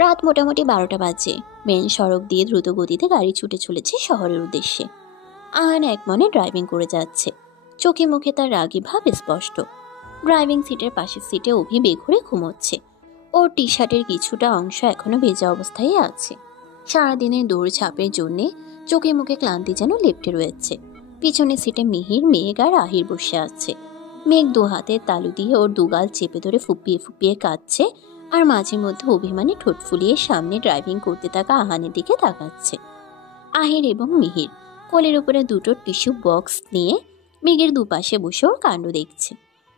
রাত মোটামুটি 12টা বাজে। মেন সড়ক দিয়ে দ্রুত গতিতে গাড়ি ছুটে চলেছে শহরের উদ্দেশ্যে। আহান এক মনে ড্রাইভিং করে যাচ্ছে। চোখে মুখে তার রাগী ভাব স্পষ্ট। ড্রাইভিং সিটের পাশের সিটে অভি বেঘরে ঘুমোচ্ছে। ওর টি শার্টের কিছুটা অংশ এখনো ভেজা অবস্থায় আছে। সারাদিনের দৌড়ঝাঁপের জন্যে চোখে মুখে ক্লান্তি যেন লেপ্টে রয়েছে। পিছনের সিটে মিহির, মেঘ আর আহির বসে আছে। মেঘ দু হাতে তালু দিয়ে ওর দুগাল চেপে ধরে ফুপিয়ে ফুপিয়ে কাঁদছে, আর মাঝে মধ্যে অভিমানে ঠোঁট ফুলিয়ে সামনে ড্রাইভিং করতে থাকা আহানের দিকে তাকাচ্ছে। আহির এবং মিহির কোলের উপরে দুটো টিস্যু বক্স নিয়ে মেঘের দুপাশে বসে ওর কাণ্ড দেখছে।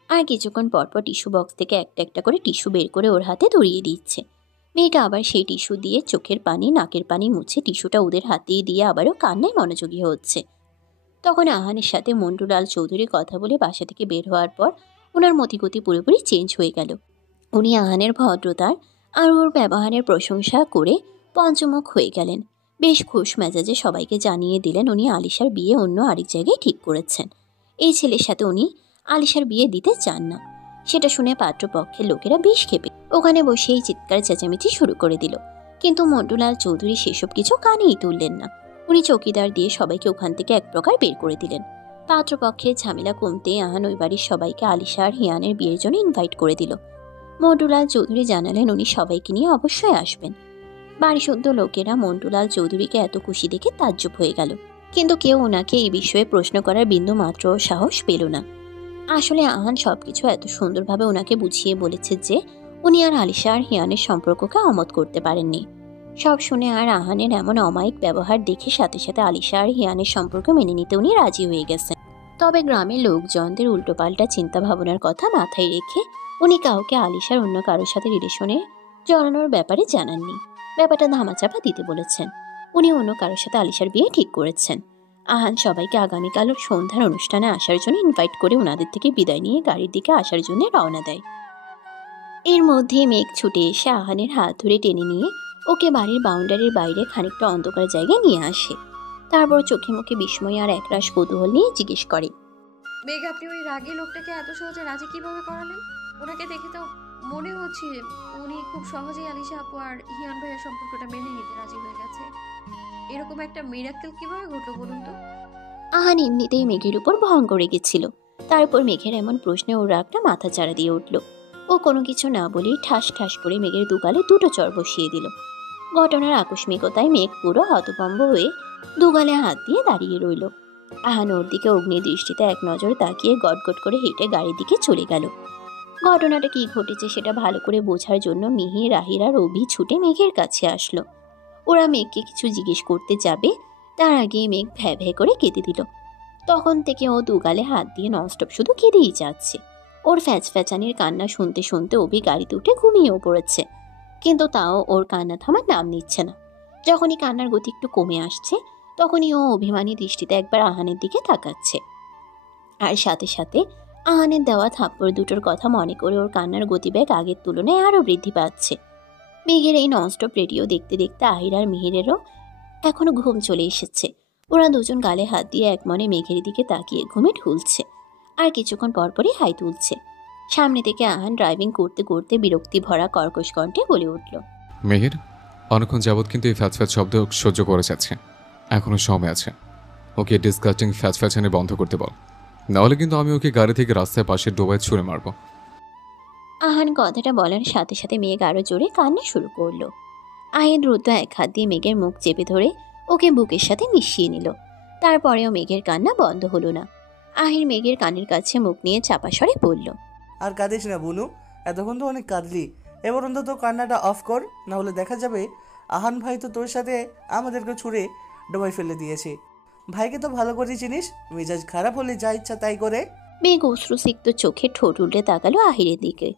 আর কিছুক্ষণ পরপর টিস্যু বক্স থেকে একটা একটা করে টিস্যু বের করে ওর হাতে ধরিয়ে দিচ্ছে। মেঘ আবার সেই টিস্যু দিয়ে চোখের পানি, নাকের পানি মুছে টিস্যুটা ওদের হাতেই দিয়ে আবারও কান্নায় মনোযোগী হচ্ছে। তখন আহানের সাথে মন্টুলাল চৌধুরী কথা বলে বাসা থেকে বের হওয়ার পর ওনার মতিগতি পুরোপুরি চেঞ্জ হয়ে গেল। উনি আহানের ভদ্রতার আর ওর ব্যবহারের প্রশংসা করে পঞ্চমুখ হয়ে গেলেন। বেশ খুশ মেজাজে সবাইকে জানিয়ে দিলেন উনি আলিশার বিয়ে অন্য আরেক জায়গায় ঠিক করেছেন। এই ছেলের সাথে উনি আলিশার বিয়ে দিতে চান না। সেটা শুনে পাত্রপক্ষের লোকেরা বেশ ক্ষেপে ওখানে বসেই চিৎকার চেঁচামেচি শুরু করে দিল। কিন্তু মন্টুলাল চৌধুরী সেসব কিছু কানেই তুললেন না। উনি চৌকিদার দিয়ে সবাইকে ওখান থেকে এক প্রকার বের করে দিলেন। পাত্রপক্ষের ঝামেলা কমতে আহান ওই বাড়ির সবাইকে আলিশা আর হিয়ানের বিয়ের জন্য ইনভাইট করে দিল। মন্টুলাল চৌধুরী জানালেন উনি সবাইকে নিয়ে অবশ্যই আসবেন। বাড়িসুদ্ধ লোকেরা মন্টুলাল চৌধুরীকে এত খুশি দেখে তাজ্জব হয়ে গেল, কিন্তু কেউ ওনাকে এই বিষয়ে প্রশ্ন করার বিন্দু মাত্র সাহস পেল না। আসলে আহান সবকিছু এত সুন্দরভাবে ওনাকে বুঝিয়ে বলেছে যে উনি আর আলিশা আর হিয়ানের সম্পর্ককে অমত করতে পারেননি। সব শুনে আর আহানের এমন অমায়িক ব্যবহার দেখে সাথে সাথে আলিশা আর হিয়ানের সম্পর্ক মেনে নিতে উনি রাজি হয়ে গেছেন। তবে গ্রামের লোকজনদের উল্টোপাল্টা চিন্তা ভাবনার কথা মাথায় রেখে উনি কাউকে আলিশার অন্য কারোর সাথে রিলেশনে জড়ানোর ব্যাপারে জানাননি। ব্যাপারটা ধামাচাপা দিতে বলেছেন। উনি অন্য কারোর সাথে আলিশার বিয়ে ঠিক করেছেন। আহান সবাইকে আগামীকাল সন্ধ্যার অনুষ্ঠানে আসার জন্য ইনভাইট করে ওনাদের থেকে বিদায় নিয়ে গাড়ির দিকে আসার জন্য রওনা দেয়। এর মধ্যে মেঘ ছুটে এসে আহানের হাত ধরে টেনে নিয়ে ওকে বাড়ির বাউন্ডারির বাইরে খানিকটা অন্ধকার জায়গায় নিয়ে আসে। তারপর চোখে মুখে বিস্ময় আর একরাশ কৌতূহল নিয়ে জিজ্ঞেস করে, মেঘ, আপনি ওই রাগী লোকটাকে এত সহজে রাজি কিভাবে করালেন? ওনাকে দেখে তো মনে হচ্ছে উনি খুব সহজেই আলিশা আপু আর হিয়ান ভাইয়ের সম্পর্কটা মেনে নিতে রাজি হয়ে গেছে। এরকম একটা মিরাক্কেল কিভাবে ঘটলো বলুন তো? আহান এমনিতেই মেঘের উপর ভয়ঙ্কর রেগেছিল। তারপর মেঘের এমন প্রশ্নে ওর রাগটা মাথা চাড়া দিয়ে উঠল। ও কোনো কিছু না বলেই ঠাস ঠাস করে মেঘের দুগালে দুটো চড় বসিয়ে দিল। ঘটনার আকস্মিকতায় মেঘ পুরো হতভম্ব হয়ে দুগালে হাত দিয়ে দাঁড়িয়ে রইল। আহান ওর দিকে অগ্নি দৃষ্টিতে এক নজর তাকিয়ে গটগট করে হেঁটে গাড়ির দিকে চলে গেল। ঘটনাটা কি ঘটেছে সেটা ভালো করে বোঝার জন্য মিহির, রাহির আর অভি ছুটে মেঘের কাছে আসলো। ওরা মেঘকে কিছু জিজ্ঞেস করতে যাবে, তার আগেই মেঘ ভ্যাঁ ভ্যাঁ করে কেঁদে দিল। তখন থেকে ও দুগালে হাত দিয়ে ননস্টপ শুধু কেঁদেই যাচ্ছে। ওর ফ্যাচ ফ্যাচানির কান্না শুনতে শুনতে অভি গাড়িতে উঠে ঘুমিয়েও পড়েছে, কিন্তু তাও ওর কান্না থামার নাম নিচ্ছে না। যখনই কান্নার গতি একটু কমে আসছে তখনই ও অভিমানী দৃষ্টিতে একবার আহানের দিকে তাকাচ্ছে, আর সাথে সাথে আহানের দেওয়া থাপ্পড় দুটোর কথা মনে করে ওর কান্নার গতিবেগ আগের তুলনায় আরও বৃদ্ধি পাচ্ছে। মেঘের এই ননস্টপ রেডিও দেখতে দেখতে আহির আর মিহিরেরও এখনো ঘুম চলে এসেছে। ওরা দুজন গালে হাত দিয়ে এক মনে মেঘের দিকে তাকিয়ে ঘুমে ঢুলছে, আর কিছুক্ষণ পরপরই হাই তুলছে। সামনে থেকে আহান ড্রাইভিং করতে করতে বিরক্তি ভরা কর্কশ কণ্ঠে বলে উঠল, মেহের, অনেকক্ষণ যাবৎ কিন্তু এই ফ্যাচ ফ্যাচ শব্দ সহ্য করে যাচ্ছে। এখনো সময় আছে। ওকে ডিসকাস্টিং ফ্যাচ ফ্যাচানি বন্ধ করতে বল, নাহলে কিন্তু আমি ওকে গাড়ি থেকে রাস্তায় পাশে ডোবায় ছুঁড়ে মারবো। আহান কথাটা বলার সাথে সাথে মেঘ আরো জোরে কান্না শুরু করলো। আহির দ্রুত এক হাত দিয়ে মেঘের মুখ চেপে ধরে ওকে বুকের সাথে মিশিয়ে নিল। তারপরেও মেঘের কান্না বন্ধ হলো না। আহির মেঘের কানের কাছে মুখ নিয়ে চাপা স্বরে বলল, আর কাঁদিস না বুনু, এতক্ষণ তো অনেক কাঁদলি। এবার অন্তত কান্নাটা অফ কর, না হলে দেখা যাবে আহান ভাই তো তোর সাথে আমাদেরকে ছুঁড়ে ডোবাই ফেলে দিয়েছে। ভাইকে তো ভালো করে চিনিস, মেজাজ খারাপ হলে যা ইচ্ছা তাই করে। মেঘ অশ্রুসিক্ত চোখে ঠোঁট উল্টে তাকালো আহিরের দিকে।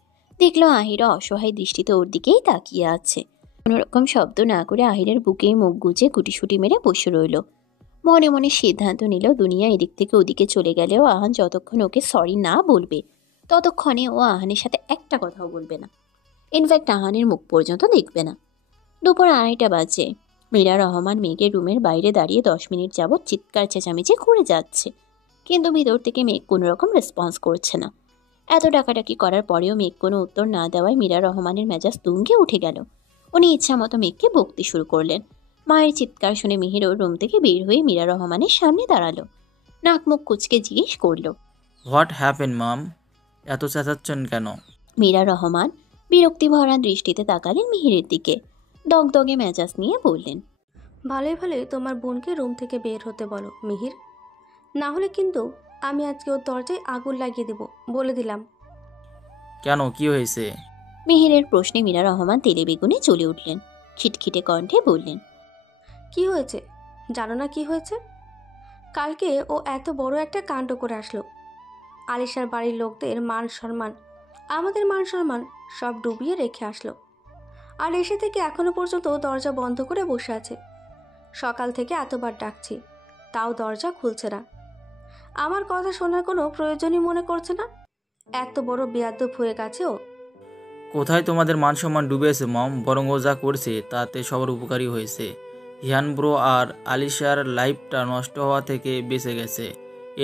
দেখলো আহিরা অসহায় দৃষ্টিতে ওর দিকেই তাকিয়ে আছে। কোনোরকম শব্দ না করে আহিরের বুকেই মুখ গুজে গুটিসুটি মেরে বসে রইল। মনে মনে সিদ্ধান্ত নিল দুনিয়া এদিক থেকে ওদিকে চলে গেলেও আহান যতক্ষণ ওকে সরি না বলবে ততক্ষণে ও আহানের সাথে একটা কথাও বলবে না। ইনফ্যাক্ট আহানের মুখ পর্যন্ত দেখবে না। দুপুর 2:30 বাজে। মীরা রহমান মেঘের রুমের বাইরে দাঁড়িয়ে 10 মিনিট যাবৎ চিৎকার চেঁচামেচি করে যাচ্ছে, কিন্তু ভিতর থেকে মেঘ কোনো রকম রেসপন্স করছে না। এত ডাকাডাকি করার পরেও মেঘ কোনো উত্তর না দেওয়ায় মীরা রহমানের মেজাজ তুঙ্গে উঠে গেল। উনি ইচ্ছা মতো মেঘকে বকতে শুরু করলেন। মায়ের চিৎকার শুনে মিহিরও রুম থেকে বের হয়ে মীরা রহমানের সামনে দাঁড়ালো। নাক মুখ কুচকে জিজ্ঞেস করলো, হোয়াট হ্যাপেন মাম? এত চেঁচাচ্ছেন কেন? মীরা রহমান বিরক্তি ভরা দৃষ্টিতে তাকালেন মিহিরের দিকে। দগদগে মেজাজ নিয়ে বললেন, ভালো ভালো তোমার বোনকে রুম থেকে বের হতে বলো মিহির, না হলে কিন্তু আমি আজকে ওর দরজায় আগুন লাগিয়ে দেব, বলে দিলাম। কেন, কি হয়েছে? মিহিরের প্রশ্নে মীরা রহমান তেলে বেগুনে জ্বলে উঠলেন। খিটখিটে কণ্ঠে বললেন, কি হয়েছে? জানো না কি হয়েছে? কালকে ও এত বড় একটা কাণ্ড করে আসলো। আলিশার বাড়ির লোকদের মান সম্মান, আমাদের মান সম্মান সব ডুবিয়ে রেখে আসলো। আর এসে থেকে এখনো পর্যন্ত দরজা বন্ধ করে বসে আছে। সকাল থেকে এতবার ডাকছি, তাও দরজা খুলছে না। আমার কথা শোনার কোনো প্রয়োজনই মনে করছে না। এত বড় বেয়াদব হয়ে গেছে ও। কোথায় তোমাদের মান সম্মান ডুবেছে মম? বরং ও যা করছে তাতে সবার উপকারী হয়েছে। হিয়ান ব্রো আর আলিশার লাইফটা নষ্ট হওয়া থেকে বেঁচে গেছে।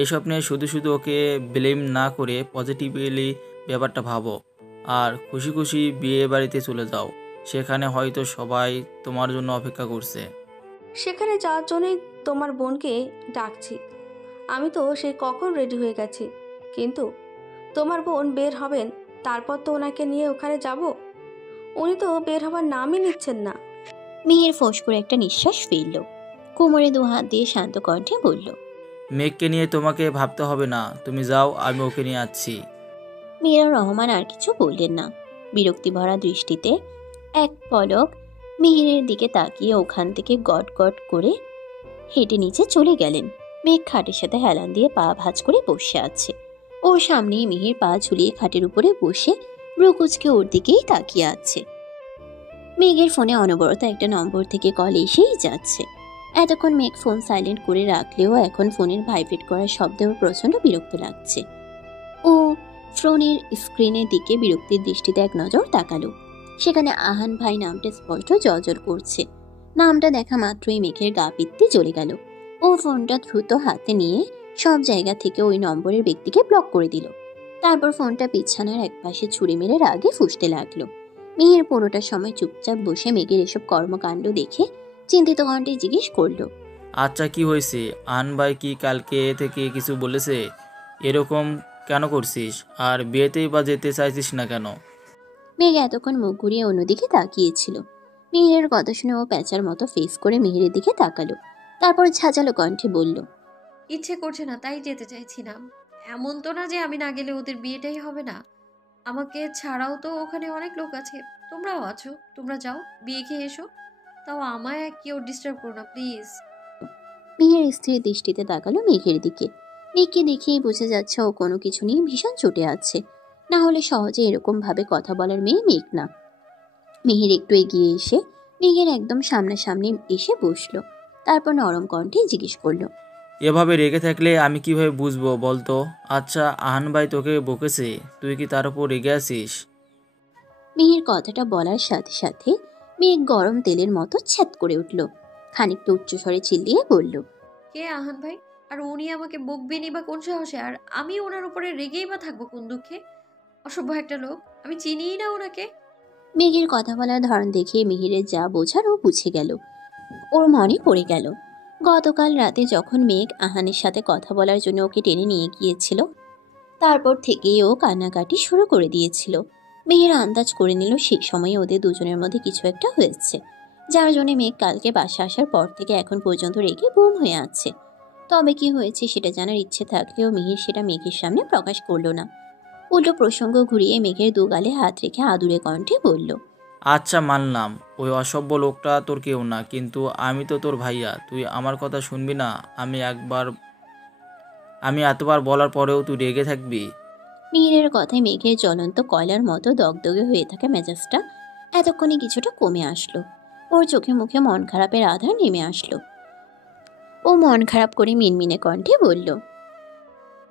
এসব নিয়ে শুধু শুধু ওকে ব্লেম না করে পজিটিভলি ব্যাপারটা ভাবো। আর খুশি খুশি বিয়ে বাড়িতে চলে যাও। সেখানে হয়তো সবাই তোমার জন্য অপেক্ষা করছে। সেখানে যাওয়ার জন্যই তোমার বোনকে ডাকছি। আমি তো সেই কখন রেডি হয়ে গেছি, কিন্তু তোমার বোন বের হবেন, তারপর তো ওনাকে নিয়ে ওখানে যাব। উনি তো বের হবার নামই নিচ্ছেন না। মিহির ফোঁস করে একটা নিঃশ্বাস ফেলল। কোমরে দুহাত দিয়ে শান্ত কণ্ঠে বলল, মেঘকে নিয়ে তোমাকে ভাবতে হবে না, তুমি যাও, আমি ওকে নিয়ে আসছি। মীরা রহমান আর কিছু বললেন না। বিরক্তি ভরা দৃষ্টিতে এক পলক মিহিরের দিকে তাকিয়ে ওখান থেকে গট গট করে হেঁটে নিচে চলে গেলেন। মেঘ খাটের সাথে হেলান দিয়ে পা ভাঁজ করে বসে আছে। ওর সামনেই মিহির পা ঝুলিয়ে খাটের উপরে বসে ব্রুকুচকে ওর দিকেই তাকিয়ে আছে। মেঘের ফোনে অনবরত একটা নম্বর থেকে কল এসেই যাচ্ছে। এতক্ষণ মেঘ ফোন সাইলেন্ট করে রাখলেও এখন ফোনের ভাইব্রেট করার শব্দে ওর প্রচন্ড বিরক্ত লাগছে। ও ফোনের স্ক্রিনের দিকে বিরক্তির দৃষ্টিতে এক নজর তাকালো। সেখানে আহান ভাই নামটা স্পষ্ট জলজল করছে। নামটা দেখা মাত্রই মেঘের গা পিত্তি জ্বলে গেল। ও ফোনটা দ্রুত হাতে নিয়ে সব জায়গা থেকে ওই নম্বরের ব্যক্তিকে ব্লক করে দিল। তারপর ফোনটা বিছানার একপাশে ছুঁড়ে মেরে রাগে ফুঁসতে লাগলো। মেহের পুরোটা সময় চুপচাপ বসে মেঘের এসব কর্মকাণ্ড দেখে চিন্তিত কণ্ঠে জিজ্ঞেস করলো, আচ্ছা, কি হয়েছে? আন ভাই কি কালকে থেকে কিছু বলেছে? এরকম কেন করছিস? আর বিয়েতেই বা যেতে চাইছিস না কেন? মেঘ এতক্ষণ মুখ ঘুরিয়ে অন্যদিকে তাকিয়েছিল। মিহিরের কথা শুনে ও প্যাঁচার মতো ফেস করে মিহিরের দিকে তাকালো। তারপর ঝাঁঝালো কণ্ঠে বলল, ইচ্ছে করছে না তাই যেতে চাইছি না। এমন তো না যে আমি না গেলে ওদের বিয়েটাই হবে না। আমাকে ছাড়াও তো ওখানে অনেক লোক আছে, তোমরাও আছো। তোমরা যাও, বিয়ে খেয়ে এসো। তাও আমায় কেউ ডিস্টার্ব করো না প্লিজ। মিহির স্থির দৃষ্টিতে তাকালো মেঘের দিকে। মেঘকে দেখেই বোঝা যাচ্ছে ও কোনো কিছু নিয়ে ভীষণ চটে আছে। না হলে সহজে এরকম ভাবে কথা বলার মেয়ে মেঘ না। মিহির একটু এগিয়ে এসে মেঘের একদম সামনাসামনি এসে বসলো। তারপর নরম কণ্ঠে জিজ্ঞেস করলো, এভাবে রেগে থাকলে আমি কিভাবে বুঝবো বলতো? আচ্ছা, আহান ভাই তোকে বকেছে, তুই কি তার উপর রেগে আছিস? মিহির কথাটা বলার সাথে সাথে মেঘ গরম তেলের মতো ছ্যাত করে উঠল। খানিকটা উচ্চস্বরে চিল্লিয়ে বলল, কে আহান ভাই? আর উনি আমাকে বকবেনি বা কোন সাহসে? আর আমি ওনার উপরে রেগেই বা থাকবো কোন দুঃখে? অসভ্য একটা লোক, আমি চিনিই না ওনাকে। মেঘের কথা বলার ধরন দেখে মিহিরের যা বোঝার ও বুঝে গেল। ওর মনে পড়ে গেল গতকাল রাতে যখন মেঘ আহানের সাথে কথা বলার জন্য ওকে টেনে নিয়ে গিয়েছিল, তারপর থেকেই ও কান্নাকাটি শুরু করে দিয়েছিল। মেঘের আন্দাজ করে নিল সেই সময় ওদের দুজনের মধ্যে কিছু একটা হয়েছে, যার জন্য মেঘ কালকে বাসা আসার পর থেকে এখন পর্যন্ত রেগে বুম হয়ে আছে। তবে কি হয়েছে সেটা জানার ইচ্ছে থাকলেও মিহির সেটা মেঘের সামনে প্রকাশ করলো না। উল্টো প্রসঙ্গ ঘুরিয়ে মেঘের দুগালে হাত রেখে আদুরে কণ্ঠে বলল, আচ্ছা, মানলাম ওই অসভ্য লোকটা তোর কেউ না, কিন্তু আমি তো তোর ভাইয়া, তুই আমার কথা শুনবি না? আমি এতবার বলার পরেও তুই রেগে থাকবি? মিহিরের কথায় মেঘের জ্বলন্ত কয়লার মতো দগদগে হয়ে থাকা মেজাজটা এতক্ষণে কিছুটা কমে আসলো। ওর চোখে মুখে মন খারাপের আধার নেমে আসলো। ও মন খারাপ করে মিনমিনে কণ্ঠে বলল,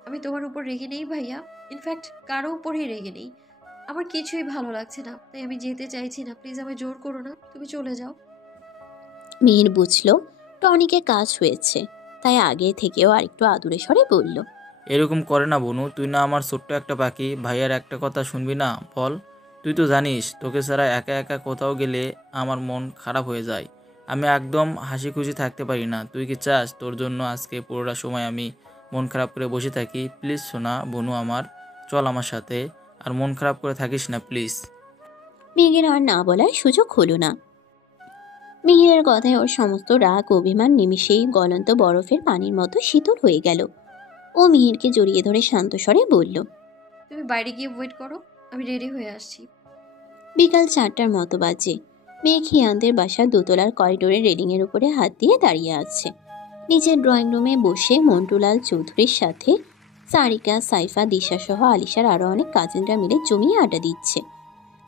আমি তোমার উপর রেগে নেই ভাইয়া, ইনফ্যাক্ট কারো উপরেই রেগে নেই। আমার কিছুই ভালো লাগছে না, তাই আমি যেতে চাইছি না। প্লিজ আমায় জোর করো না, তুমি চলে যাও। মিহির বুঝলো টনিকে কাজ হয়েছে, তাই আগে থেকেও আরেকটু আদুরে স্বরে বলল, এরকম করে না বনু, তুই না আমার ছোট্ট একটা পাখি, ভাইয়ার একটা কথা শুনবি না? বল, তুই তো জানিস তোকে ছাড়া একা একা কোথাও গেলে আমার মন খারাপ হয়ে যায়। আমি একদম হাসি খুশি থাকতে পারি না। তুই কি চাস তোর জন্য আজকে পুরোটা সময় আমি মন খারাপ করে বসে থাকি? প্লিজ সোনা বনু আমার, চল আমার সাথে। আর মন খারাপ করে থাকিস না প্লিজ। মেঘের আর না বলার সুযোগ হলো না। মিহিরের কথায় ওর সমস্ত রাগ অভিমান নিমিষেই গলন্ত বরফের পানির মতো শীতল হয়ে গেল। ও মিহিরকে জড়িয়ে ধরে শান্ত স্বরে বলল, তুমি বাইরে গিয়ে ওয়েট করো, আমি রেডি হয়ে আসছি। বিকাল 4টার মতো বাজে। মেঘ হিয়ানদের বাসার দোতলার করিডোরের রেলিংয়ের উপরে হাত দিয়ে দাঁড়িয়ে আছে। নিচের ড্রয়িং রুমে বসে মন্টুলাল চৌধুরীর সাথে সারিকা, সাইফা, দিশা সহ আলিশার আরও অনেক কাজিনরা মিলে জমিয়ে আড্ডা দিচ্ছে।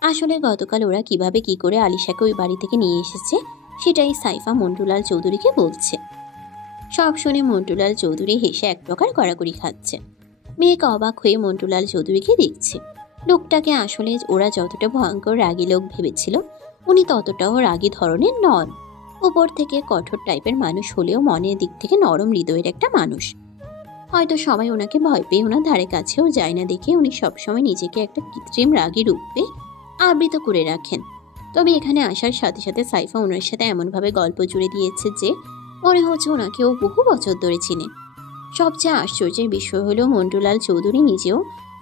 আসলে গতকাল ওরা কিভাবে কি করে আলিশাকে ওই বাড়ি থেকে নিয়ে এসেছে সেটাই সাইফা মন্টুলাল চৌধুরীকে বলছে। সব শুনে মন্টুলাল চৌধুরী হেসে এক প্রকার কড়াকড়ি খাচ্ছে। মেঘ অবাক হয়ে মন্টুলাল চৌধুরীকে দেখছে। লোকটাকে আসলে ওরা যতটা ভয়ঙ্কর রাগী লোক ভেবেছিল উনি ততটাও রাগী ধরনের নন। উপর থেকে কঠোর টাইপের মানুষ হলেও মনের দিক থেকে নরম হৃদয়ের একটা মানুষ। হয়তো সবাই ওনাকে ভয় পেয়ে ওনার ধারে কাছেও যায় না দেখে উনি সবসময় নিজেকে একটা কৃত্রিম রাগী রূপে আবৃত করে রাখেন। তবে এখানে আসার সাথে সাথে সাইফা ওনার সাথে এমনভাবে গল্প জুড়ে দিয়েছে যে মনে হচ্ছে ওনাকে ও বহু বছর ধরে চিনে। সবচেয়ে আশ্চর্যের বিষয় হলো মন্টুলাল চৌধুরী নিজেও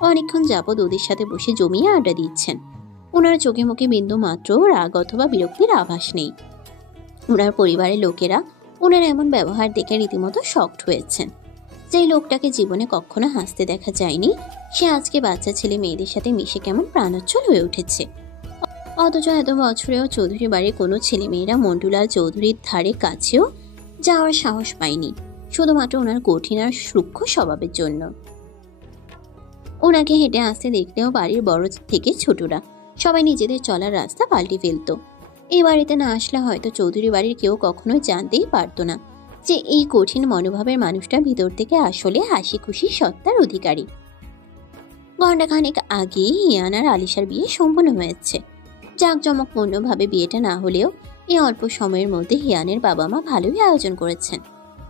অনেকক্ষণ যাবৎ ওদের সাথে বসে জমিয়ে আড্ডা দিচ্ছেন। ওনার চোখে মুখে বিন্দু মাত্র রাগ অথবা বিরক্তির আভাস নেই। ওনার পরিবারের লোকেরা ওনার এমন ব্যবহার দেখে রীতিমতো শকড হয়েছেন। যেই লোকটাকে জীবনে কখনো হাসতে দেখা যায়নি সে আজকে বাচ্চা ছেলে মেয়েদের সাথে মিশে কেমন প্রাণোচ্ছল হয়ে উঠেছে। অথচ এত বছরেও চৌধুরী বাড়ির কোনো ছেলে মেয়েরা মন্টুলাল চৌধুরীর ধারে কাছেও যাওয়ার সাহস পায়নি, শুধুমাত্র ওনার কঠিন আর সূক্ষ্ম স্বভাবের জন্য। ওনাকে হেঁটে আসতে দেখলেও বাড়ির বড় থেকে ছোটরা সবাই নিজেদের চলার রাস্তা পাল্টে ফেলত। এই বাড়িতে না আসলে হয়তো চৌধুরী বাড়ির কেউ কখনোই জানতেই পারতো না যে এই কঠিন মনোভাবের মানুষটা ভিতর থেকে আসলে হাসি খুশি সত্তার অধিকারী। ঘণ্টাখানেক আগেই হিয়ান আর আলিশার বিয়ে সম্পন্ন হয়েছে। জাঁকজমকপূর্ণভাবে বিয়েটা না হলেও এই অল্প সময়ের মধ্যে হিয়ানের বাবা মা ভালোই আয়োজন করেছেন।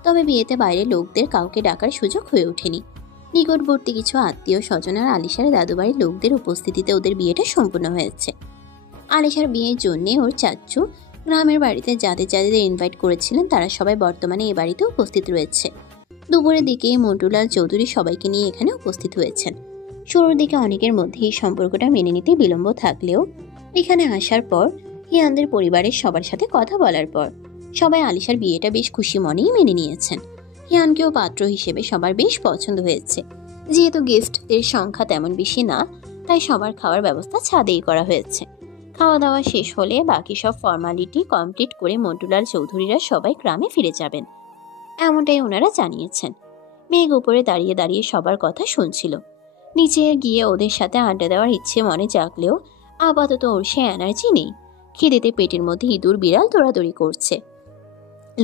তবে বিয়েতে বাইরের লোকদের কাউকে ডাকার সুযোগ হয়ে ওঠেনি। নিকটবর্তী কিছু আত্মীয় স্বজন আর আলিশার দাদুবাড়ির লোকদের উপস্থিতিতে ওদের বিয়েটা সম্পূর্ণ হয়েছে। আলিশার বিয়ের জন্যে ওর চাচ্চু গ্রামের বাড়িতে যাদের যাদের ইনভাইট করেছিলেন তারা সবাই বর্তমানে এ বাড়িতে উপস্থিত রয়েছে। দুপুরের দিকে মন্টুলাল চৌধুরী সবাইকে নিয়ে এখানে উপস্থিত হয়েছেন। শুরুর দিকে অনেকের মধ্যে এই সম্পর্কটা মেনে নিতে বিলম্ব থাকলেও এখানে আসার পর হিয়ানদের পরিবারের সবার সাথে কথা বলার পর সবাই আলিশার বিয়েটা বেশ খুশি মনেই মেনে নিয়েছেন। হিয়ানকেও পাত্র হিসেবে সবার বেশ পছন্দ হয়েছে। যেহেতু গেস্টদের সংখ্যা তেমন বেশি না তাই সবার খাওয়ার ব্যবস্থা ছাদেই করা হয়েছে। খাওয়া দাওয়া শেষ হলে বাকি সব ফর্মালিটি কমপ্লিট করে মন্টুলাল চৌধুরীরা সবাই গ্রামে ফিরে যাবেন, এমনটাই ওনারা জানিয়েছেন। মেঘ উপরে দাঁড়িয়ে দাঁড়িয়ে সবার কথা শুনছিল। নিচে গিয়ে ওদের সাথে আড্ডা দেওয়ার ইচ্ছে মনে জাগলেও আপাতত ওর সে এনার্জি নেই। খিদেতে পেটের মধ্যে ইঁদুর বিড়াল দৌড়াদৌড়ি করছে।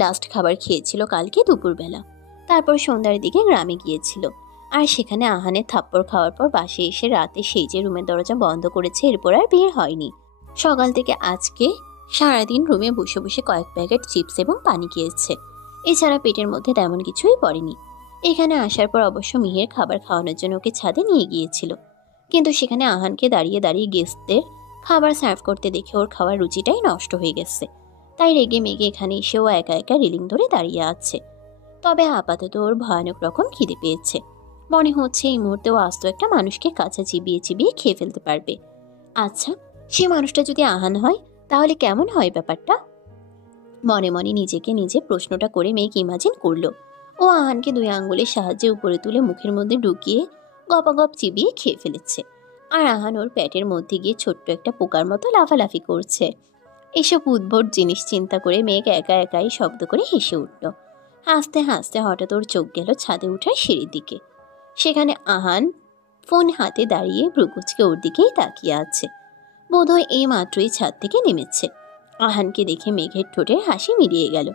লাস্ট খাবার খেয়েছিল কালকে দুপুরবেলা, তারপর সন্ধ্যার দিকে গ্রামে গিয়েছিল। আর সেখানে আহানের থাপ্পড় খাওয়ার পর বাসে এসে রাতে সেই যে রুমের দরজা বন্ধ করেছে এরপর আর বের হয়নি। সকাল থেকে আজকে সারাদিন রুমে বসে বসে কয়েক প্যাকেট চিপস এবং পানি খেয়েছে। এছাড়া পেটের মধ্যে তেমন কিছুই পড়েনি। এখানে আসার পর অবশ্য মিহির খাবার খাওয়ানোর জন্য ওকে ছাদে নিয়ে গিয়েছিল, কিন্তু সেখানে আহানকে দাঁড়িয়ে দাঁড়িয়ে গেস্টদের খাবার সার্ভ করতে দেখে ওর খাওয়ার রুচিটাই নষ্ট হয়ে গেছে। তাই রেগে মেগে এখানে এসেও একা একা রেলিং ধরে দাঁড়িয়ে আছে। তবে আপাতত ওর ভয়ানক রকম খিদে পেয়েছে। মনে হচ্ছে এই মুহূর্তেও আস্ত একটা মানুষকে কাছে চিবিয়ে চিবিয়ে খেয়ে ফেলতে পারবে। আচ্ছা, সে মানুষটা যদি আহান হয় তাহলে কেমন হয় ব্যাপারটা? মনে মনে নিজেকে নিজে প্রশ্নটা করে মেঘ ইমাজিন করলো ও আহানকে 2 আঙ্গুলের সাহায্যে উপরে তুলে মুখের মধ্যে ঢুকিয়ে গপাগপ চিবিয়ে খেয়ে ফেলেছে। আর আহান ওর পেটের মধ্যে গিয়ে ছোট্ট একটা পোকার মতো লাফালাফি করছে। এসব উদ্ভট জিনিস চিন্তা করে মেঘ একা একাই শব্দ করে হেসে উঠল। হাসতে হাসতে হঠাৎ ওর চোখ গেল ছাদে ওঠার সিঁড়ির দিকে। সেখানে আহান ফোন হাতে দাঁড়িয়ে ভ্রুকুচকে ওর দিকেই তাকিয়ে আছে। বোধহয় এই মাত্রই ছাদ থেকে নেমেছে। আহানকে দেখে মেঘের ঠোঁটের হাসি মিলিয়ে গেল।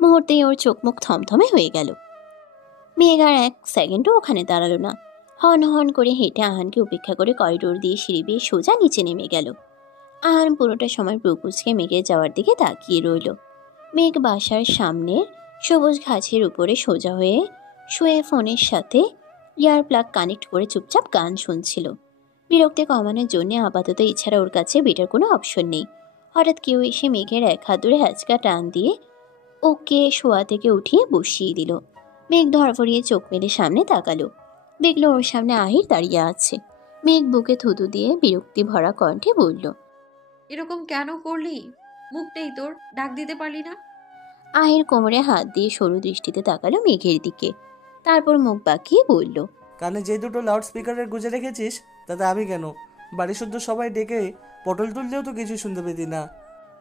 মুহূর্তেই ওর চোখ মুখ থমথমে হয়ে গেল। মেঘ আর 1 সেকেন্ডও ওখানে দাঁড়ালো না। হন হন করে হেঁটে আহানকে উপেক্ষা করে করিডোর দিয়ে সিঁড়ি বেয়ে সোজা নিচে নেমে গেল। আহান পুরোটা সময় ভ্রুকুচকে মেঘের যাওয়ার দিকে তাকিয়ে রইল। মেঘ বাসার সামনের সবুজ ঘাসের উপরে সোজা হয়ে শুয়ে ফোনের সাথে ইয়ার প্লাগ কানেক্ট করে চুপচাপ গান শুনছিল। বিরক্তি কমানোর জন্য আপাতত এছাড়া ওর কাছে বেটার কোনো অপশন নেই। হঠাৎ কেউ এসে মেঘের এক হাত ধরে হ্যাচকা টান দিয়ে ওকে শোয়া থেকে উঠিয়ে বসিয়ে দিল। মেঘ ধরফরিয়ে চোখ মেলে সামনে তাকালো, দেখলো ওর সামনে আহির দাঁড়িয়ে আছে। মেঘ বুকে থুতু দিয়ে বিরক্তি ভরা কণ্ঠে বলল, এরকম কেন করলি? মুখ নেই তোর, ডাক দিতে পারলি না? আহির কোমরে হাত দিয়ে সরু দৃষ্টিতে তাকালো মেঘের দিকে, তারপর মুখ বাঁকিয়ে বলল, কানে যে দুটো লাউড স্পিকারের গুঁজে রেখেছিস তাতে আমি কেন? বাড়ি শুদ্ধ সবাই ডেকে পটল তুললেও তো কিছু শুনতে পেতি না।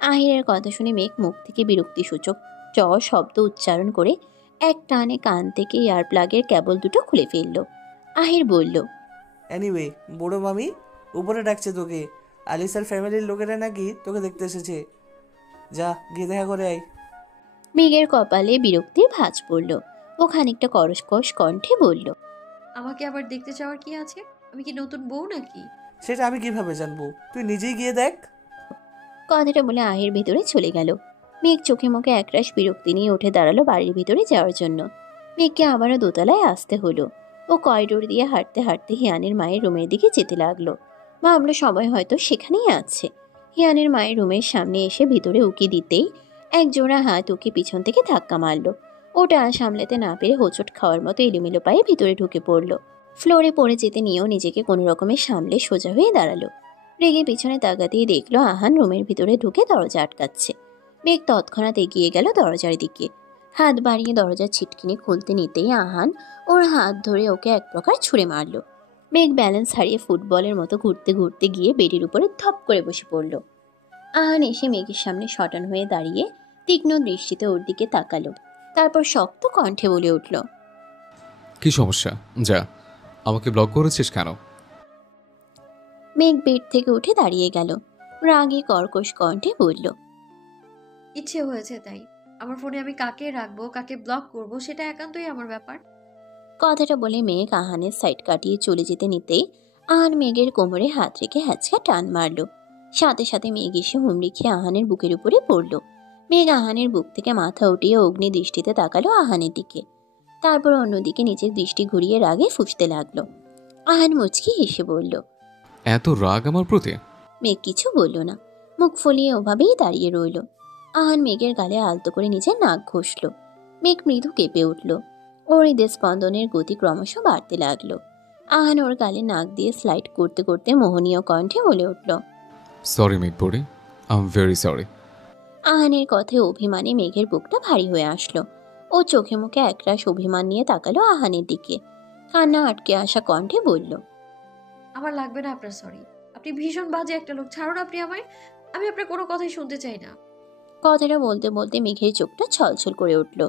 আহিরের কথা শুনে মেঘ মুখ থেকে বিরক্তিসূচক চ শব্দ উচ্চারণ করে এক টানে কান থেকে এয়ার প্লাগের কেবল দুটো খুলে ফেলল। আহির বলল, এনিওয়ে, বড় মামি উপরে ডাকছে তোকে। আলিসার ফ্যামিলির লোকেরা নাকি তোকে দেখতে এসেছে। যা গিয়ে দেখা করে আয়। মেঘের কপালে বিরক্তির ভাঁজ পড়ল। ও খানিকটা করসকস কণ্ঠে বলল, আমাকে আবার দেখতে চাওয়ার কি আছে? আমি কি নতুন বউ নাকি? সেটা আমি কিভাবে জানবো? তুই নিজেই গিয়ে দেখ। কথাটা বলে আহির ভেতরে চলে গেল। মেঘ চোখে মুখে একরাশ বিরক্তি নিয়ে উঠে দাঁড়ালো বাড়ির ভিতরে যাওয়ার জন্য। মেঘকে আবারও দোতলায় আসতে হলো। ও করিডোর দিয়ে হাঁটতে হাঁটতে হিয়ানের মায়ের রুমের দিকে যেতে লাগলো। ভাবলো সবাই হয়তো সেখানেই আছে। হিয়ানের মায়ের রুমের সামনে এসে ভিতরে উকি দিতেই এক জোড়া হাত ওকে পিছন থেকে ধাক্কা মারলো। ওটা সামলাতে না পেরে হোঁচট খাওয়ার মতো এলোমেলো পায়ে ভিতরে ঢুকে পড়লো। ফ্লোরে পড়ে যেতে নিয়েও নিজেকে কোনো রকমের সামলে সোজা হয়ে দাঁড়ালো। রেগে পিছনে তাকাতেই দেখলো আহান রুমের ভিতরে ঢুকে দরজা আটকাচ্ছে। মেঘ তৎক্ষণাৎ এগিয়ে গেল দরজার দিকে। হাত বাড়িয়ে দরজার ছিটকিনি খুলতে নিতেই আহান ওর হাত ধরে ওকে এক প্রকার ছুঁড়ে মারল। মেঘ ব্যালেন্স হারিয়ে ফুটবলের মতো ঘুরতে ঘুরতে গিয়ে বেডের উপরে ধপ করে বসে পড়ল। আহান এসে মেঘের সামনে শটান হয়ে দাঁড়িয়ে তীক্ষ্ণ দৃষ্টিতে ওর দিকে তাকালো। তারপর শক্ত কণ্ঠে বলে উঠল, কি সমস্যা? যা, আমাকে ব্লক করেছিস কেন? মেঘ বেড থেকে উঠে দাঁড়িয়ে গেল। রাগে কর্কশ কণ্ঠে বলল, ইচ্ছে হয়েছে তাই। আমার ফোনে আমি কাকে রাখবো, কাকে ব্লক করব, সেটা একান্তই আমার ব্যাপার। কথাটা বলে মেঘ আহানের সাইড কাটিয়ে চলে যেতে নিতেই আহান মেঘের কোমরে হাত রেখে হ্যাচকা টান মারল। সাথে সাথে মেঘ এসে হুমড়ি খেয়ে আহানের বুকের উপরে পড়ল। মেঘ আহানের বুক থেকে মাথা উঠিয়ে অগ্নি দৃষ্টিতে তাকালো আহানের দিকে। তারপর অন্যদিকে নিজের দৃষ্টি ঘুরিয়ে রাগে ফুঁসতে লাগলো। আহান মুচকি হেসে বলল, এত রাগ আমার প্রতি? মেঘ কিছু বলল না, মুখ ফলিয়ে ওভাবেই দাঁড়িয়ে রইল। আহান মেঘের গালে আলতো করে নিজের নাক ঘষল। মেঘ মৃদু কেঁপে উঠল। ওর হৃদয় স্পন্দনের গতি ক্রমশ বাড়তে লাগলো। আহান ওর গালে নাক দিয়ে স্লাইড করতে করতে মোহনীয় কণ্ঠে বলে উঠল, সরি মেঘ পড়ি, আই এম ভেরি সরি। আহানের কথায় অভিমানে মেঘের বুকটা ভারী হয়ে আসলো। ও চোখে মুখে একরাশ অভিমান নিয়ে তাকালো আহানের দিকে। কান্না আটকে আসা কণ্ঠে বলল, আমার লাগবে না আপনার সরি। আপনি ভীষণ বাজে একটা লোক, ছাড়ুন আপনি আমায়। আমি আপনার কোনো কথাই শুনতে চাই না। কথাটা বলতে বলতে মেঘের চোখটা ছলছল করে উঠল।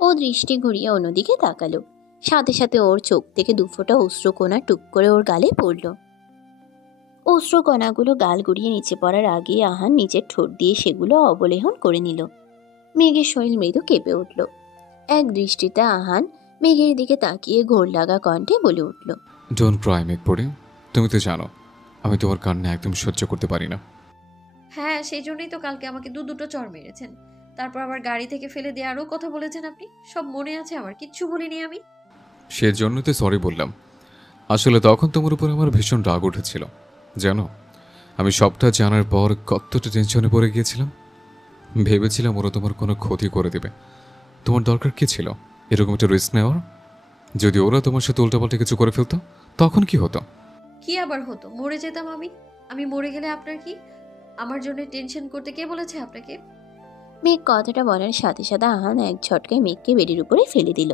ও দৃষ্টি ঘুরিয়ে অন্যদিকে তাকালো। সাথে সাথে ওর চোখ থেকে দুফোঁটা অশ্রুকণা টুক করে ওর গালে পড়ল। অশ্রুকণাগুলো গাল গড়িয়ে নিচে পড়ার আগেই আহান নিজের ঠোঁট দিয়ে সেগুলো অবলেহন করে নিল। মেঘের শরীর মৃদু কেঁপে উঠল। এক দৃষ্টিতে আহান মেঘের দিকে তাকিয়ে ঘোর লাগা কণ্ঠে বলে উঠল, ডোন্ট ক্রাই মেঘ পড়ি, তুমি তো জানো আমি তোমার কান্না একদম সহ্য করতে পারি না। হ্যাঁ, সেই জন্যই তো কালকে আমাকে দুটো চড় মেরেছেন। তারপর আবার গাড়ি থেকে ফেলে দেওয়ারও কথা বলেছেন আপনি। সব মনে আছে আমার, কিচ্ছু বলিনি আমি। সেজন্যই তো সরি বললাম। আসলে তখন তোমার উপর আমার ভীষণ রাগ উঠেছিল জানো। আমি সবটা জানার পর কতটা টেনশনে পড়ে গিয়েছিলাম। ভেবেছিলাম ওরা তোমার কোনো ক্ষতি করে দেবে। তোমার দরকার কি ছিল এরকম একটা রিস্ক নেওয়ার? যদি ওরা তোমার সাথে উল্টাপাল্টা কিছু করে ফেলতো তখন কি হতো? কি আবার হতো? মরে যেতাম আমি। আমি মরে গেলে আপনার কি? আমার জন্য টেনশন করতে কে বলেছে আপনাকে? মেঘ কথাটা বলার সাথে সাথে আহান এক ঝটকায় মেঘকে বেডের উপরে ফেলে দিল।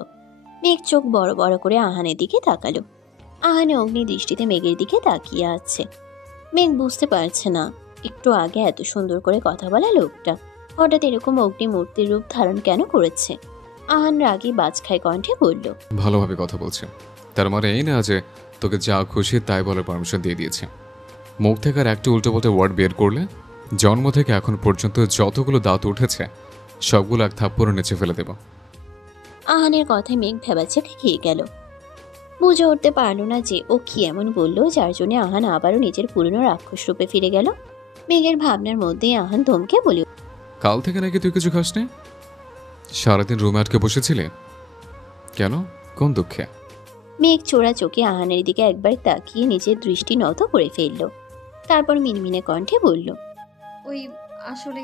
মেঘ চোখ বড় বড় করে আহানের দিকে তাকালো। আহানে অগ্নি দৃষ্টিতে মেঘের দিকে তাকিয়ে আছে। মেঘ বুঝতে পারছে না একটু আগে এত সুন্দর করে কথা বলা লোকটা হঠাৎ এরকম অগ্নি মূর্তির রূপ ধারণ কেন করেছে। আহান রাগী বাজ খায় কণ্ঠে বলল, ভালোভাবে কথা বলছে, তার মানে এই না যে তোকে যা খুশি তাই বলার পারমিশন দিয়ে দিয়েছে। মুখ থেকে আর একটা উল্টোপাল্টা ওয়ার্ড বের করলে জন্ম থেকে এখন পর্যন্ত যতগুলো দাঁত উঠেছে সবগুলো এক থাপ্পড়ে নিচে ফেলে দেব। আহানের কথায় মেঘ ভেবাচেকে খেয়ে গেল। বুঝে উঠতে পারল না যে ও কি এমন বললো যার জন্য আহান আবারও নিজের পুরনো রাক্ষস রূপে ফিরে গেল। মেঘের ভাবনার মধ্যেই আহান ধমকে বলে, কাল থেকে নাকি তুই কিছু খাস নি? সারাদিন রুমে আটকে বসেছিলে কেন? কোন দুঃখে? মেঘ চোরা চোখে আহানের দিকে একবার তাকিয়ে নিজের দৃষ্টি নত করে ফেলল। তারপর মিনমিনে কণ্ঠে বলল, ওই আসলে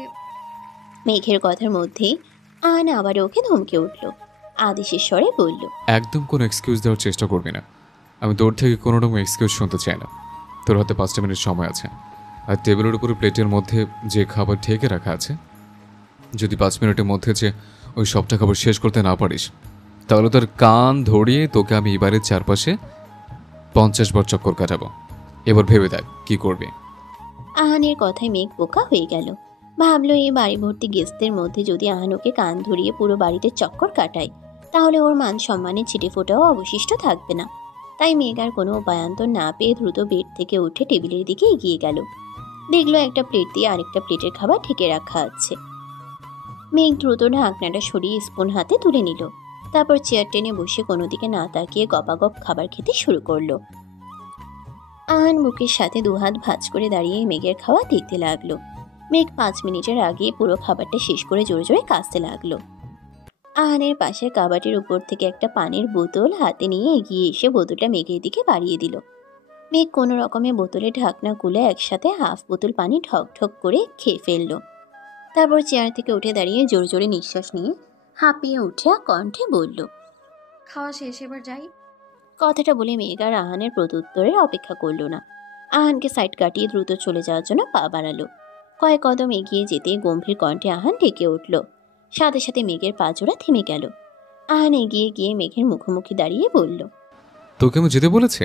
মেঘের কথার মধ্যেই আহান আবার ওকে ধমকে উঠল। আদেশের স্বরে বলল, একদম কোনো এক্সকিউজ দেওয়ার চেষ্টা করবি না। আমি তোর থেকে কোনো রকম এক্সকিউজ শুনতে চাই না। তোর হাতে 5টা মিনিট সময় আছে, আর টেবিলের উপরে প্লেটের মধ্যে যে খাবার ঢেকে রাখা আছে, যদি 5 মিনিটের মধ্যে যে ওই সবটা খাবার শেষ করতে না পারিস, তাহলে তোর কান ধরিয়ে তোকে আমি এবারের চারপাশে 50 বার চক্কর কাটাবো। এবার ভেবে দেখ কি করবি। আহানের কথায় মেঘ বোকা হয়ে গেল। ভাবলো এই বাড়ি ভর্তি গেস্টদের মধ্যে যদি আহান ওকে কান ধরিয়ে পুরো বাড়িতে চক্কর কাটায়, তাহলে ওর মান সম্মানের ছিটে ফোটাও অবশিষ্ট থাকবে না। তাই মেঘ আর কোনো উপায়ান্তর না পেয়ে দ্রুত বেড থেকে উঠে টেবিলের দিকে এগিয়ে গেল। দেখলো একটা প্লেট দিয়ে আরেকটা প্লেটের খাবার ঢেকে রাখা আছে। মেঘ দ্রুত ঢাকনাটা সরিয়ে স্পুন হাতে তুলে নিল। তারপর চেয়ার টেনে বসে কোনো দিকে না তাকিয়ে গপাগপ খাবার খেতে শুরু করলো। আহান বুকের সাথে দুহাত ভাঁজ করে দাঁড়িয়ে মেঘের খাওয়া দেখতে লাগলো। মেঘ 5 মিনিটের আগে পুরো খাবারটা শেষ করে জোরে জোরে কাশতে লাগলো। আহানের পাশের কাবাটের উপর থেকে একটা পানির বোতল হাতে নিয়ে এগিয়ে এসে বোতলটা মেঘের দিকে বাড়িয়ে দিল। মেঘ কোনো রকমে বোতলের ঢাকনা খুলে একসাথে হাফ বোতল পানি ঠক ঠক করে খেয়ে ফেলল। তারপর চেয়ার থেকে উঠে দাঁড়িয়ে জোরে জোরে নিঃশ্বাস নিয়ে হাঁপিয়ে উঠে কণ্ঠে বলল, খাওয়া শেষ, এবার যাই। কথাটা বলে মেঘ আর আহানের প্রত্যুত্তরের অপেক্ষা করল না। আহানকে সাইড কাটিয়ে দ্রুত চলে যাওয়ার জন্য পা বাড়ালো। কয়েক কদম এগিয়ে যেতে গম্ভীর কণ্ঠে আহান ডেকে উঠল। সাথে সাথে মেঘের পা জোড়া থেমে গেল। আহান এগিয়ে গিয়ে মেঘের মুখোমুখি দাঁড়িয়ে বলল, তোকে আমি যেতে বলেছে?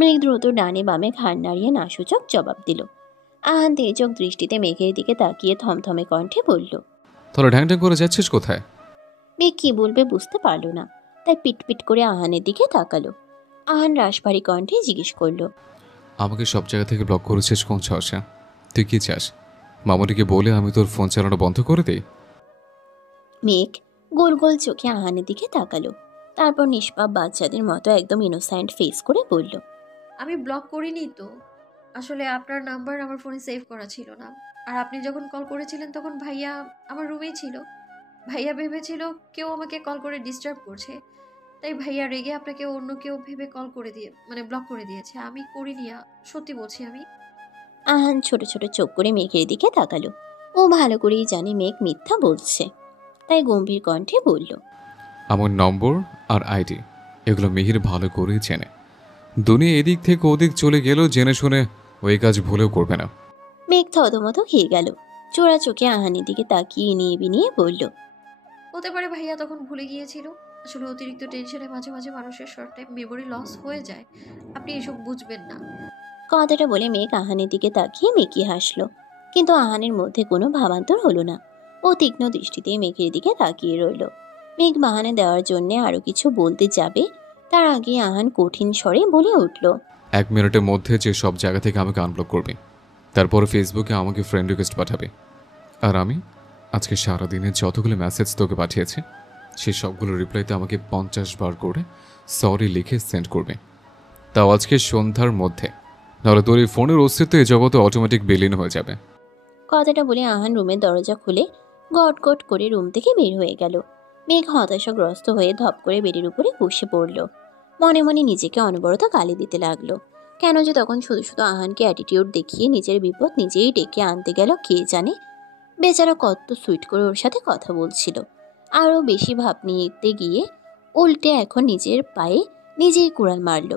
মেঘ দ্রুত ডানে বামে ঘাড় নাড়িয়ে নাসূচক জবাব দিল। আহান তেজক দৃষ্টিতে মেঘের দিকে তাকিয়ে থমথমে কণ্ঠে বলল, তোরা ঢ্যাং ঢ্যাং করে যাচ্ছিস কোথায়? মেঘ কি বলবে বুঝতে পারল না, তাই পিটপিট করে আহানের দিকে তাকালো। আহান রাশভারী কণ্ঠে জিজ্ঞেস করলো, আমাকে সব জায়গা থেকে ব্লক করেছিস কোন সাহসে? তুই কি চাস মামুনিকে বলে আমি তোর ফোন চালানো বন্ধ করে দিই? মেঘ গোল গোল চোখে আহানের দিকে তাকালো। তারপর নিষ্পাপ বাচ্চাদের মতো একদম ইনোসেন্ট ফেস করে বলল, আমি ব্লক করিনি তো। আসলে আপনার নাম্বার আমার ফোনে সেভ করা ছিল না। আর আপনি যখন কল করেছিলেন তখন ভাইয়া আমার রুমেই ছিল। ভাইয়া ভেবেছিল কেউ আমাকে কল করে ডিস্টার্ব করছে, তাই ভাইয়া রেগে আপনাকে অন্য কেউ ভেবে কল করে দিয়ে ব্লক করে দিয়েছে। আমি করিনি, সত্যি বলছি আমি। আহান ছোট ছোট চোখ করে মেঘের দিকে তাকালো। ও ভালো করেই জানে মেঘ মিথ্যা বলছে, তাই গম্ভীর কণ্ঠে বলল, আমার নম্বর আর আইডি এগুলো মিহির ভালো করেই চেনে। দুনিয়া এদিক থেকে ওদিক চলে গেলেও জেনে শুনে ওই কাজ ভুলেও করবে না। মেঘ থতমত খেয়ে গেল। চোরা চোখে আহানের দিকে তাকিয়ে নিয়ে বিনিয়ে বলল, হতে পারে ভাইয়া তখন ভুলে গিয়েছিল। আসলে অতিরিক্ত টেনশনে মাঝে মাঝে মানুষের শর্ট টাইম মেমোরি লস হয়ে যায়। আপনি এসব বুঝবেন না। কথাটা বলে মেঘ আহানের দিকে তাকিয়ে মেকি হাসলো। কিন্তু আহানের মধ্যে কোনো ভাবান্তর হলো না। ও তীক্ষ্ণ দৃষ্টিতে মেঘের দিকে তাকিয়ে রইল। মেঘ বাহানা দেওয়ার জন্যে আরো কিছু বলতে যাবে, তার আগে আহান কঠিন স্বরে বলে উঠল, 1 মিনিটের মধ্যে যে সব জায়গা থেকে আমাকে আনব্লক করবি, তারপর ফেসবুকে আমাকে ফ্রেন্ড রিকোয়েস্ট পাঠাবে। আর আমি আজকে সারাদিনে যতগুলো মেসেজ তোকে পাঠিয়েছি সেই সবগুলো রিপ্লাইতে আমাকে 50 বার করে সরি লিখে সেন্ড করবে, তাও আজকে সন্ধ্যার মধ্যে। নাহলে তোর এই ফোনের অস্তিত্ব এই জগতে অটোমেটিক বিলীন হয়ে যাবে। কথাটা বলে আহান রুমের দরজা খুলে গট গট করে রুম থেকে বের হয়ে গেল। মেঘ হতাশাগ্রস্ত হয়ে ধপ করে বেডের উপরে বসে পড়ল। মনে মনে নিজেকে অনবরত গালি দিতে লাগলো। কেন যে তখন শুধু শুধু আহানকে অ্যাটিটিউড দেখিয়ে নিজের বিপদ নিজেই ডেকে আনতে গেল কে জানে। বেচারা কত সুইট করে ওর সাথে কথা বলছিল। আরও বেশি ভাব নিতে গিয়ে উল্টে এখন নিজের পায়ে নিজেই কুড়াল মারল।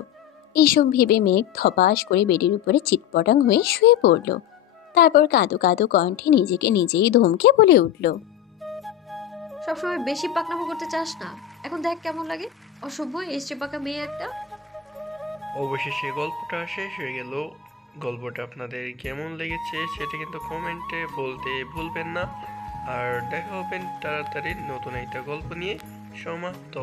এইসব ভেবে মেঘ ধপাস করে বেডের উপরে চিটপটাং হয়ে শুয়ে পড়ল। তারপর কাঁদো কাঁদো কণ্ঠে নিজেকে নিজেই ধমকে বলে উঠল, সবসময় বেশি পাকনামো করতে চাস না। এখন দেখ কেমন লাগে, অসভ্য এসছে পাকা মেয়ে একটা। অবশেষে গল্পটা শেষ হয়ে গেল। গল্পটা আপনাদের কেমন লেগেছে সেটা কিন্তু কমেন্টে বলতে ভুলবেন না। আর দেখা হবে তাড়াতাড়ি নতুন একটা গল্প নিয়ে। সমাপ্ত।